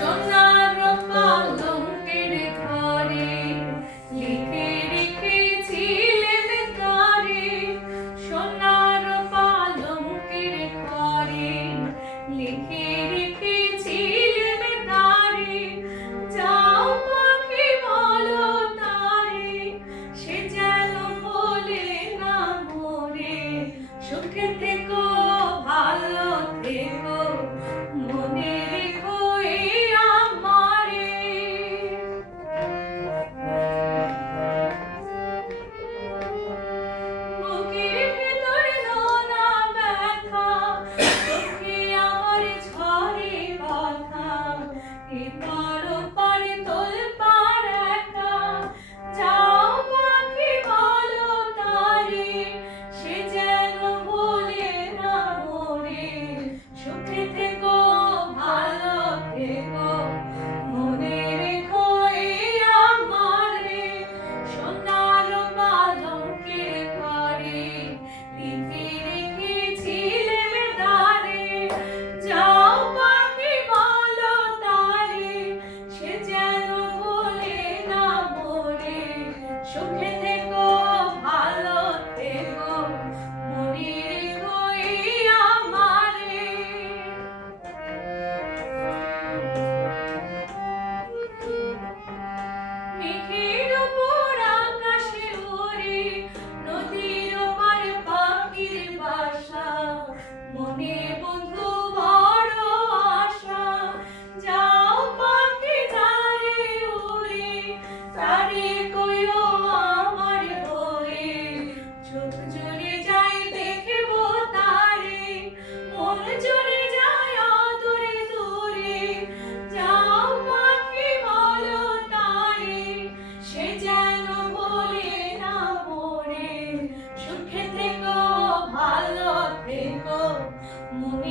সোনার পালঙ্কের ঘরে লিখে রেখেছিলেন তারে। সোনার পালঙ্কের ঘরে লিখে রেখেছিলেন তারে। যাও পাখি বলো তারে, সে যেন বলে না মরে। সুখে থেকো, ভালো থেকো, মনে রেখো এই আমারে। বুকের ভেতর নোনা ব্যথা, চোখে আমার ঝরে কথা। এপার ওপার তোলপাড় একা, যাও পাখি বলো তারে, সে যেন বলে না মরে। সুখে থেকো, ভালো থেকো, মনে রেখো এই আমারে। সোনার পালঙ্কের ঘরে লিখে রেখেছিলেন তারে। যাও পাখি বলো তারে, সে যেন বলে না মরে। সুখে থেকো, ভালো থেকো, মনে রেখো এই আমারে। মেঘের উপর আকাশে ওড়ে, নদীর ওপার পাখির বাসা। মনে বন্ধু বড় আশা, যাও পাখি যারে উড়ে, তারে কইও আমার হয়ে। চোখ জ্বলে যায় দেখবো তারে, মন জ্বলে যায় আদরে দূরে। যাও পাখি বলো তারে, সে যেন বলে না মরে। সুখে থেকো, ভালো থেকো, মনে